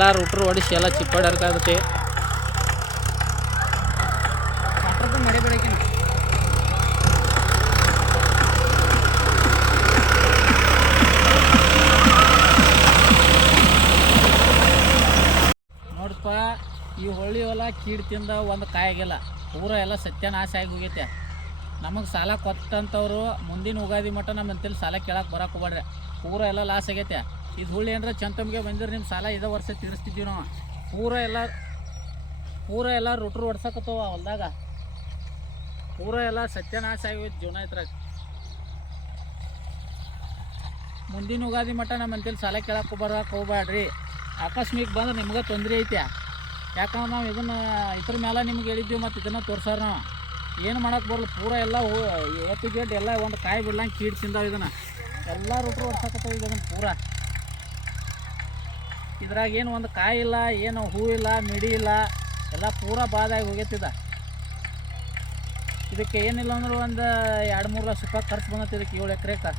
ಎಲ್ಲ ರೂಟ್ರು ಹೊಡಿಸಿ ಎಲ್ಲ ಚಿಪ್ಪಾಡಿ ಹರ್ಕಾಗತ್ತೆ ಮಳೆ ಬೆಳಕಿನ. ನೋಡಪ್ಪ ಈ ಹೊಳ್ಳಿ ಹೊಲ ಕೀಡ್ ತಿಂದ ಒಂದು ಕಾಯಾಗಿಲ್ಲ. ಪೂರ ಎಲ್ಲ ಸತ್ಯನಾಶ ಆಗಿ ಹೋಗೈತೆ. ನಮಗೆ ಸಾಲ ಕೊಟ್ಟಂಥವ್ರು ಮುಂದಿನ ಉಗಾದಿ ಮಟ್ಟ ನಮ್ಮ ಸಾಲ ಕೇಳಕ್ಕೆ ಬರಕ್ಕೆ ಹೋಗ್ಬೇಡ್ರಿ ಪೂರ ಎಲ್ಲ ಲಾಸ್ ಆಗೈತೆ. ಇದು ಹುಳಿ ಅಂದ್ರೆ ಚಂತಮ್ಗೆ ಬಂದ್ರೆ ನಿಮ್ಮ ಸಾಲ ಇದೇ ವರ್ಷ ತೀರಿಸ್ತಿದ್ದೀವಿ ನಾವು. ಪೂರ ಎಲ್ಲ ಪೂರ ಎಲ್ಲ ರುಟ್ರು ಹೊಡ್ಸಕತ್ತವ ಹೊಲ್ದಾಗ. ಪೂರ ಎಲ್ಲ ಸತ್ಯನಾಶ ಆಗಿ ಜೀವನ ಇದ್ರಾಗ. ಮುಂದಿನ ಉಗಾದಿ ಮಟ್ಟ ನಮ್ಮ ಅಂತೇಳಿ ಸಾಲ ಕೇಳಕ್ಕೆ ಬರಕ್ಕೆ ಹೋಗ್ಬೇಡ್ರಿ ಆಕಸ್ಮಿಕ ಬಂದ್ರೆ ನಿಮ್ಗೆ ತೊಂದರೆ ಐತೆ ಯಾಕಂದ್ರೆ ನಾವು ಇದನ್ನು ಇದ್ರ ಮೇಲೆ ನಿಮ್ಗೆ ಹೇಳಿದ್ದೀವಿ ಮತ್ತು ಇದನ್ನು ತೋರ್ಸಾರ ನಾವು. ಏನು ಮಾಡಕ್ಕೆ ಬರಲ್ಲ ಪೂರ ಎಲ್ಲ ಎ ಟು ಎಲ್ಲ ಒಂದು ಕಾಯಿ ಬಿಡ್ಲಂಗೆ ಕೀಡ್ ತಿಂದಾವ ಇದನ್ನು. ಎಲ್ಲ ರುಟ್ರು ಹೊಡ್ಸಕತ್ತಾವ ಇದನ್ನು ಪೂರ. ಇದ್ರಾಗ ಏನು ಒಂದು ಕಾಯಿ ಇಲ್ಲ, ಏನು ಹೂ ಇಲ್ಲ, ಮಿಡಿ ಇಲ್ಲ, ಎಲ್ಲ ಪೂರ ಬಾದಾಗಿ ಹೋಗೈತಿದ. ಇದಕ್ಕೆ ಏನಿಲ್ಲ ಅಂದ್ರೆ ಒಂದು ಎರಡು ಮೂರು ಲಕ್ಷ ರೂಪಾಯಿ ಖರ್ಚು ಬಂದತ್ತೆ ಇದಕ್ಕೆ ಏಳು ಎಕರೆಗೆ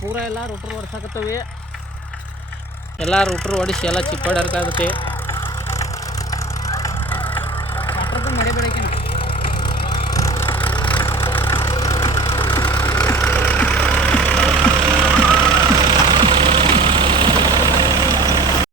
ಪೂರ ಎಲ್ಲ ರುಟ್ರು ಹೊಡ್ಸಕತ್ತವಿ ಎಲ್ಲ ರುಟ್ರು ಹೊಡಿಸಿ ಎಲ್ಲ ಚಿಪ್ಪಾಡಿ ಹರ್ಕಾಗತ್ತೆ